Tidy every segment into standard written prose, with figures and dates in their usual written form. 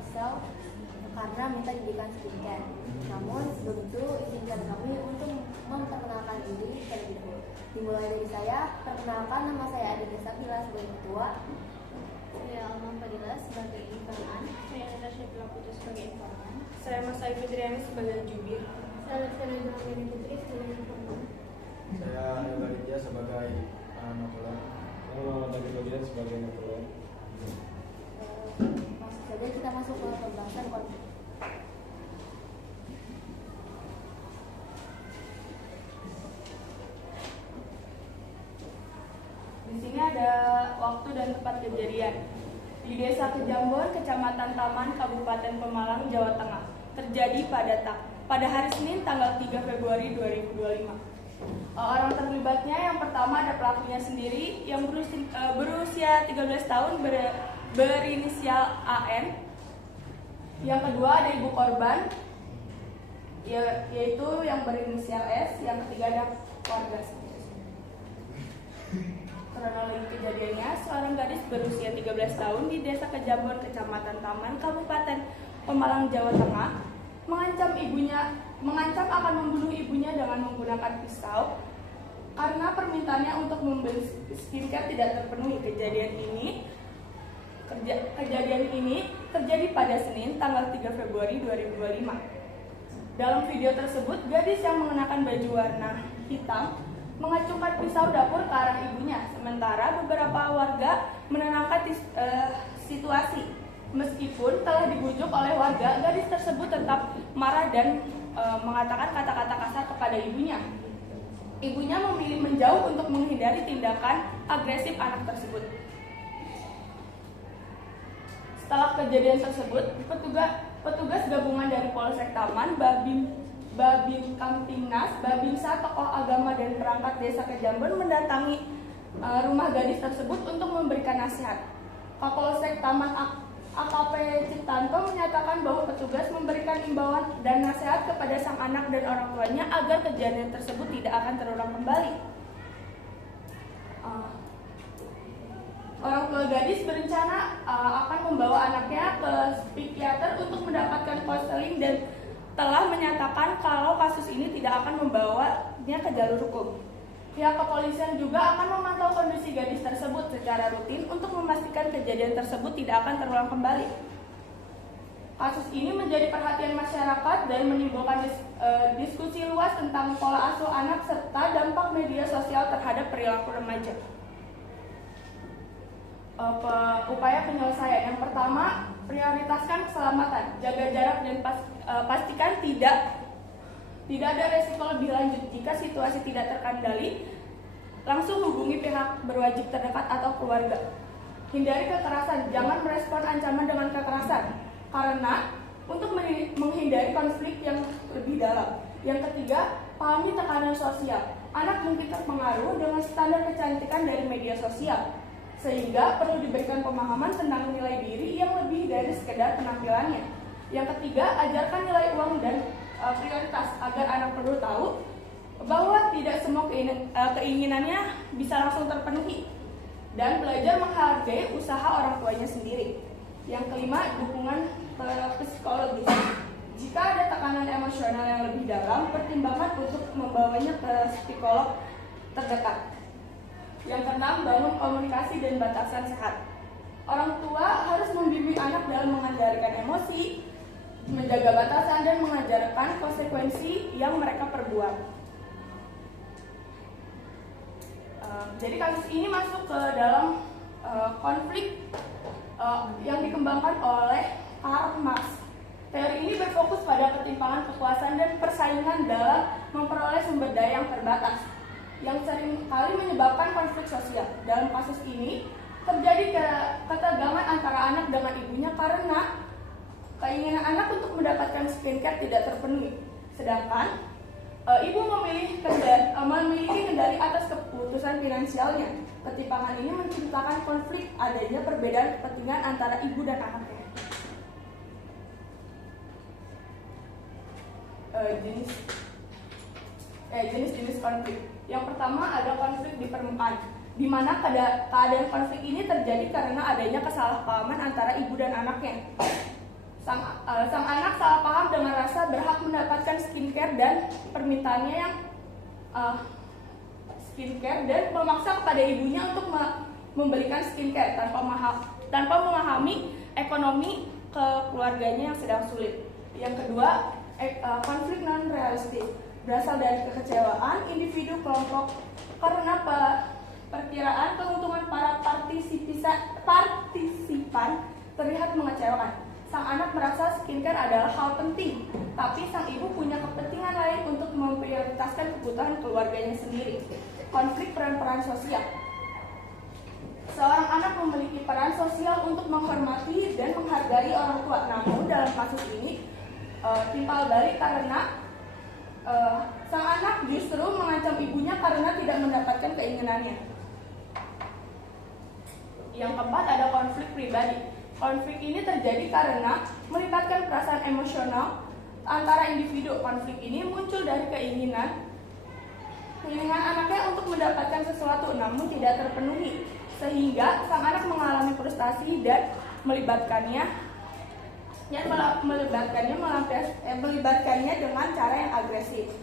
pisau karena minta dijadikan skincare. Namun sebelum itu izinkan kami untuk memperkenalkan diri terlebih dahulu. Dimulai dari saya, perkenalkan nama saya Aditya Sabila sebagai ketua. Saya Alma Fadila sebagai informan. Saya Natasha Pelaputus sebagai informan. Saya Mas Ayu Fitriani sebagai jubir. Saya Luciana Jamini Putri sebagai informan. Saya Yoga Ditya sebagai notulen. Saya Muhammad David Bagian sebagai notulen. Langsung saja kita masuk ke pembahasan konflik. Di sini ada waktu dan tempat kejadian. Di Desa Kejambon, Kecamatan Taman, Kabupaten Pemalang, Jawa Tengah. Terjadi pada hari Senin tanggal 3 Februari 2025. Orang terlibatnya yang pertama ada pelakunya sendiri yang berusia 13 tahun berinisial AN. Yang kedua ada ibu korban yaitu yang berinisial S. Yang ketiga ada keluarga sendiri. Kronologi kejadiannya, seorang gadis berusia 13 tahun di Desa Kejambon, Kecamatan Taman, Kabupaten Pemalang, Jawa Tengah mengancam akan membunuh ibunya dengan menggunakan pisau karena permintaannya untuk membeli skincare tidak terpenuhi. Kejadian ini terjadi pada Senin tanggal 3 Februari 2025. Dalam video tersebut, gadis yang mengenakan baju warna hitam mengacungkan pisau dapur ke arah ibunya, sementara beberapa warga menenangkan situasi. Meskipun telah dibujuk oleh warga, gadis tersebut tetap marah dan mengatakan kata-kata kasar kepada ibunya. Ibunya memilih menjauh untuk menghindari tindakan agresif anak tersebut. Setelah kejadian tersebut, petugas gabungan dari Polsek Taman, Babin Kamtibnas, Babinsa, tokoh agama dan perangkat desa Kejambon mendatangi rumah gadis tersebut untuk memberikan nasihat. Kapolsek Taman AKP Ciptanto menyatakan bahwa petugas memberikan imbauan dan nasihat kepada sang anak dan orang tuanya agar kejadian tersebut tidak akan terulang kembali. Orang tua gadis berencana akan membawa anaknya ke psikiater untuk mendapatkan konseling dan telah menyatakan kalau kasus ini tidak akan membawanya ke jalur hukum. Pihak kepolisian juga akan memantau kondisi gadis tersebut secara rutin untuk memastikan kejadian tersebut tidak akan terulang kembali. Kasus ini menjadi perhatian masyarakat dan menimbulkan diskusi luas tentang pola asuh anak serta dampak media sosial terhadap perilaku remaja. Upaya penyelesaian yang pertama, prioritaskan keselamatan, jaga jarak dan pastikan tidak ada resiko lebih lanjut. Jika situasi tidak terkendali, langsung hubungi pihak berwajib terdekat atau keluarga. Hindari kekerasan, jangan merespon ancaman dengan kekerasan, karena untuk menghindari konflik yang lebih dalam. Yang ketiga, pahami tekanan sosial. Anak mungkin terpengaruh dengan standar kecantikan dari media sosial, sehingga perlu diberikan pemahaman tentang nilai diri yang lebih dari sekedar penampilannya. Yang ketiga, ajarkan nilai uang dan prioritas agar anak perlu tahu bahwa tidak semua keinginannya bisa langsung terpenuhi dan belajar menghargai usaha orang tuanya sendiri. Yang kelima, dukungan psikologis. Jika ada tekanan emosional yang lebih dalam, pertimbangkan untuk membawanya ke psikolog terdekat. Yang keenam, bangun komunikasi dan batasan sehat. Orang tua harus membimbing anak dalam mengendalikan emosi, menjaga batasan dan mengajarkan konsekuensi yang mereka perbuat. Jadi kasus ini masuk ke dalam konflik yang dikembangkan oleh Karl Marx. Teori ini berfokus pada ketimpangan kekuasaan dan persaingan dalam memperoleh sumber daya yang terbatas, yang seringkali menyebabkan konflik sosial. Dalam kasus ini terjadi ketegangan antara anak dengan ibunya karena keinginan anak untuk mendapatkan skincare tidak terpenuhi, sedangkan ibu memiliki kendali atas keputusan finansialnya. Ketimpangan ini menciptakan konflik adanya perbedaan kepentingan antara ibu dan anaknya. Jenis-jenis konflik. Yang pertama ada konflik di permukaan. di mana keadaan konflik ini terjadi karena adanya kesalahpahaman antara ibu dan anaknya. Sang anak salah paham dengan rasa berhak mendapatkan skincare dan permintaannya yang skincare dan memaksa kepada ibunya untuk memberikan skincare tanpa memahami ekonomi keluarganya yang sedang sulit. Yang kedua, konflik non-realistis berasal dari kekecewaan individu kelompok karena perkiraan keuntungan para partisipan terlihat mengecewakan. Sang anak merasa skincare adalah hal penting, tapi sang ibu punya kepentingan lain untuk memprioritaskan kebutuhan keluarganya sendiri. Konflik peran-peran sosial. Seorang anak memiliki peran sosial untuk menghormati dan menghargai orang tua. Namun dalam kasus ini timpal balik karena sang anak justru mengancam ibunya karena tidak mendapatkan keinginannya. Yang keempat, ada konflik pribadi. Konflik ini terjadi karena melibatkan perasaan emosional antara individu. Konflik ini muncul dari keinginan anaknya untuk mendapatkan sesuatu namun tidak terpenuhi, sehingga sang anak mengalami frustasi dan melibatkannya dengan cara yang agresif.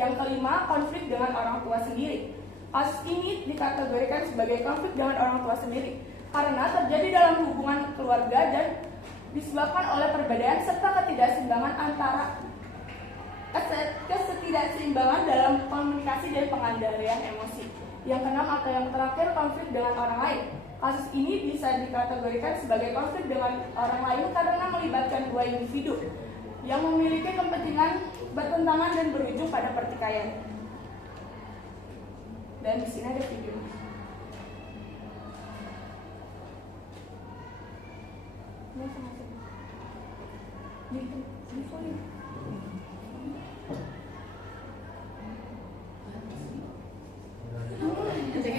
Yang kelima, konflik dengan orang tua sendiri. Kasus ini dikategorikan sebagai konflik dengan orang tua sendiri karena terjadi dalam hubungan keluarga dan disebabkan oleh perbedaan serta ketidakseimbangan dalam komunikasi dan pengendalian emosi. Yang keenam atau yang terakhir, konflik dengan orang lain. Kasus ini bisa dikategorikan sebagai konflik dengan orang lain karena melibatkan dua individu yang memiliki kepentingan bertentangan dan berujung pada pertikaian. Dan di sini ada video.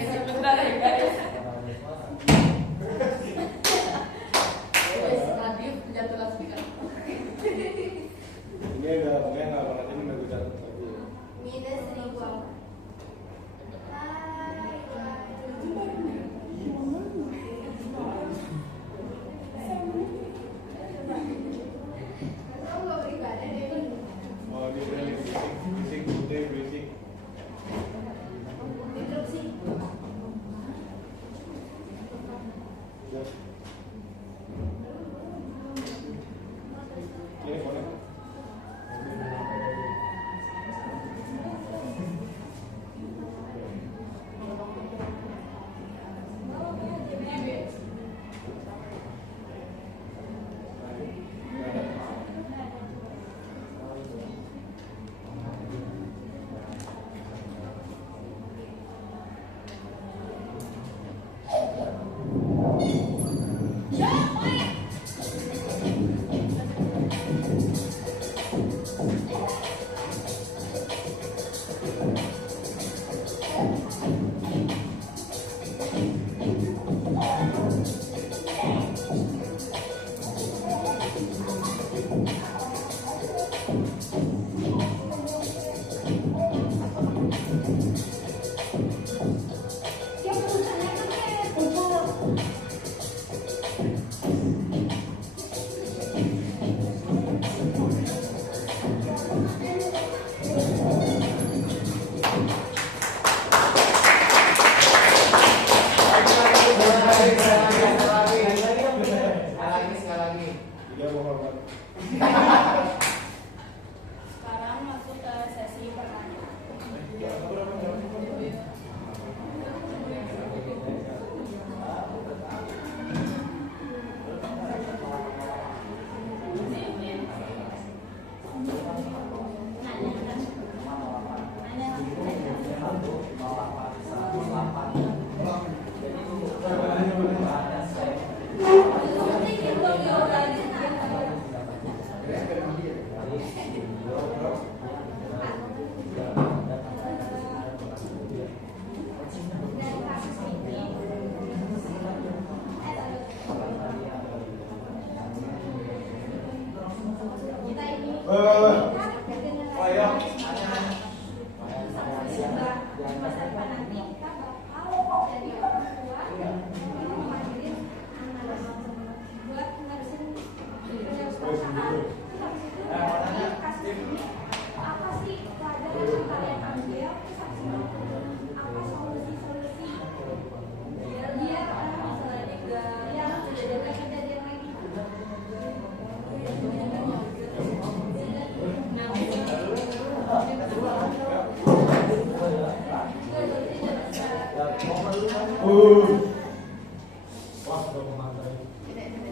Sebentar ya guys. Ini udah pokoknya nggak pernah ini nggak bisa lagi. Minus 1000. Oh di berisik putih berisik. Ini boleh. Dia menghormat. Sekarang masuk ke sesi pertanyaan.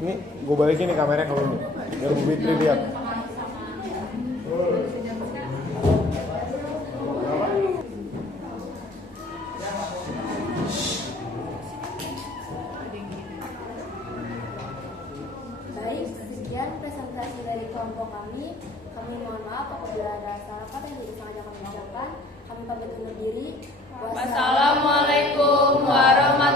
Ini gue balikin nih kameranya kalau ini. Biar Bu Fitri lihat. Baik, sekian presentasi dari kelompok kami. Kami mohon maaf apabila ada salah kata yang tidak sengaja kami ucapkan. Kami pamit undur diri. Wassalamualaikum warahmatullahi